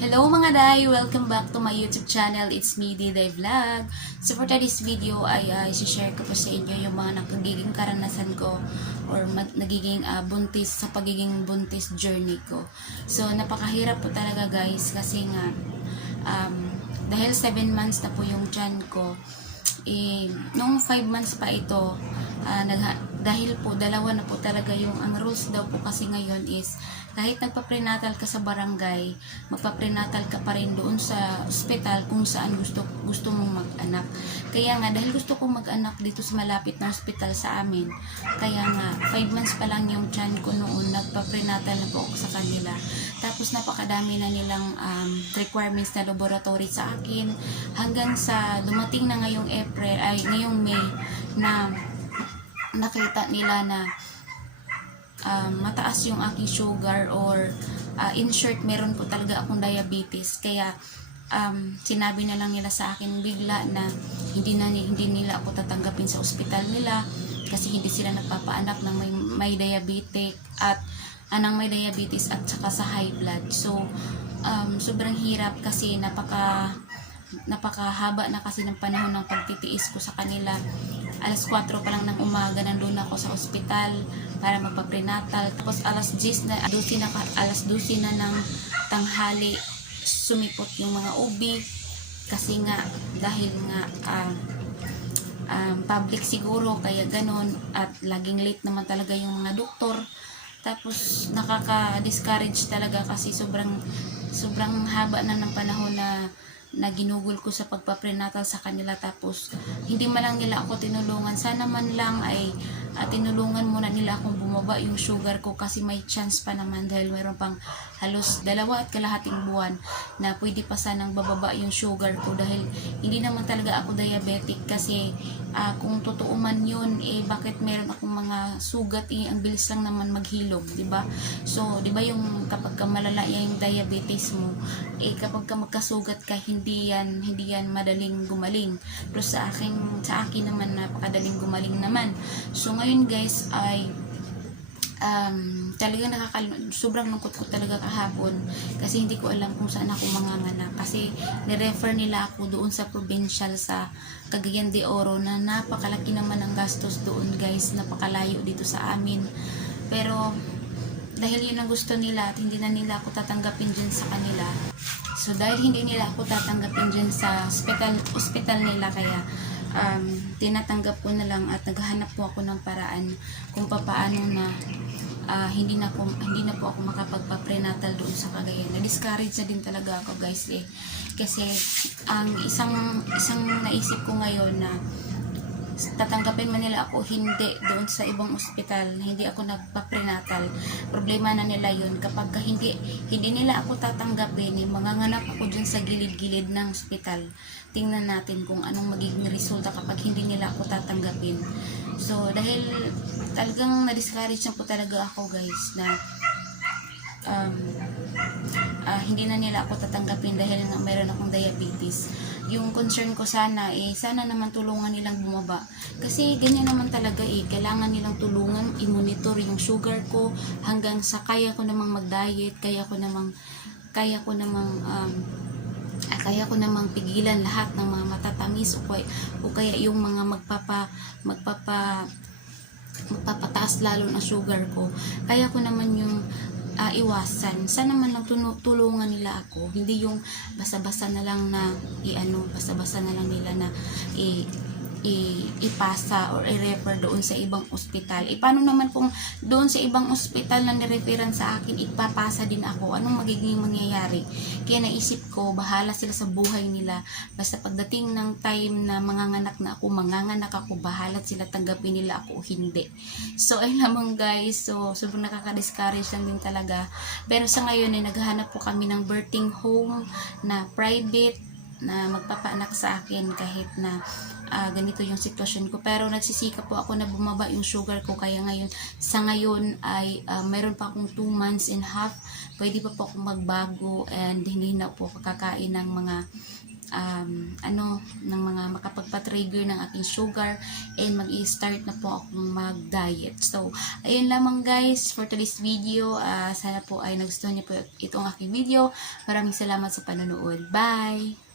Hello mga day! Welcome back to my YouTube channel. It's me, Diday Vlog. So for today's video ay isi-share ko po sa inyo yung mga nagiging karanasan ko or nagiging buntis sa pagiging buntis journey ko. So napakahirap po talaga guys kasi nga dahil 7 months na po yung tiyan ko. Nung 5 months pa ito, dahil po dalawa na po talaga yung ang rules daw po kasi ngayon is kahit nagpa-prenatal ka sa barangay, magpa-prenatal ka pa rin doon sa ospital kung saan gusto mong mag-anak. Kaya nga dahil gusto kong mag-anak dito sa malapit na ospital sa amin, kaya nga 5 months pa lang yung tiyan ko noon, nagpa-prenatal na po ako sa kanila. Tapos napakadami na nilang requirements na laboratory sa akin hanggang sa dumating na ngayong May na nakita nila na mataas yung aking sugar or in short meron po talaga akong diabetes. Kaya sinabi na lang nila sa akin bigla na hindi nila ako tatanggapin sa ospital nila kasi hindi sila nagpapaanak ng may diabetic at may diabetes at saka sa high blood. So sobrang hirap kasi napakahaba na kasi ng panahon ng pagtitiis ko sa kanila. Alas 4 pa lang ng umaga nandun ako sa ospital para magpa-prenatal. Tapos alas 12 na ng tanghali sumipot yung mga OB kasi nga dahil nga public siguro kaya ganon at laging late naman talaga yung mga doktor. Tapos nakaka-discourage talaga kasi sobrang haba na ng panahon na ginugol ko sa pagpa-prenatal sa kanila. Tapos hindi man lang nila ako tinulungan, sana man lang ay tinulungan muna nila akong bumaba yung sugar ko kasi may chance pa naman dahil mayroon pang halos 2.5 buwan na pwede pa sanang bababa yung sugar ko dahil hindi naman talaga ako diabetic kasi kung totoo man yun bakit meron akong mga sugat ang bilis lang naman maghilog, di ba? So di ba yung kapag ka malala yung diabetes mo kapag ka magkasugat ka hindi yan madaling gumaling, pero sa akin naman napakadaling gumaling naman. So ngayon guys ay talagang sobrang lungkot ko talaga kahapon kasi hindi ko alam kung saan ako manganganak kasi ni-refer nila ako doon sa provincial sa Cagayan de Oro na napakalaki naman ang gastos doon guys, napakalayo dito sa amin. Pero dahil yun ang gusto nila at hindi na nila ako tatanggapin dyan sa kanila, so dahil hindi nila ako tatanggapin dyan sa ospital nila, kaya tinatanggap ko na lang at naghahanap po ako ng paraan kung paano na hindi na po ako makapagpa-prenatal doon sa Cagayan. Na-discourage na din talaga ako guys kasi ang isang naisip ko ngayon na tatanggapin man nila ako hindi doon sa ibang ospital, hindi ako nagpa-prenatal, problema na nila yun. Kapag hindi nila ako tatanggapin, manganganak ako dyan sa gilid-gilid ng ospital. Tingnan natin kung anong magiging resulta kapag hindi nila ako tatanggapin. So dahil talagang na-discourage na po talaga ako guys na hindi na nila ako tatanggapin dahil nga mayroon akong diabetes. Yung concern ko sana sana naman tulungan nilang bumaba kasi ganyan naman talaga kailangan nilang tulungan i-monitor yung sugar ko hanggang sa kaya ko namang mag-diet, kaya ko namang pigilan lahat ng mga matatamis o kaya yung mga magpapataas lalo na sugar ko, kaya ko naman yung iwasan. Sana man lang tulungan nila ako, hindi yung basta-basta na lang na nila na ipasa or i-refer doon sa ibang ospital. Paano naman kung doon sa ibang ospital na nireferan sa akin, ipapasa din ako? Anong magiging mangyayari? Kaya naisip ko, bahala sila sa buhay nila. Basta pagdating ng time na manganganak ako, bahala sila tanggapin nila ako o hindi. So ayun lamang guys, so sobrang nakaka-discourage lang din talaga. Pero sa ngayon naghahanap po kami ng birthing home na private na magpapaanak sa akin kahit na ganito yung sitwasyon ko. Pero nagsisikap po ako na bumaba yung sugar ko, kaya sa ngayon ay mayroon pa akong 2 months and half, pwede pa po akong magbago and hindi na po kakain ng mga ng mga makapagpa-trigger ng aking sugar, and mag-i-start na po akong mag-diet. So, ayun lamang guys for today's video. Sana po ay nagustuhan niyo po itong aking video. Maraming salamat sa panonood. Bye!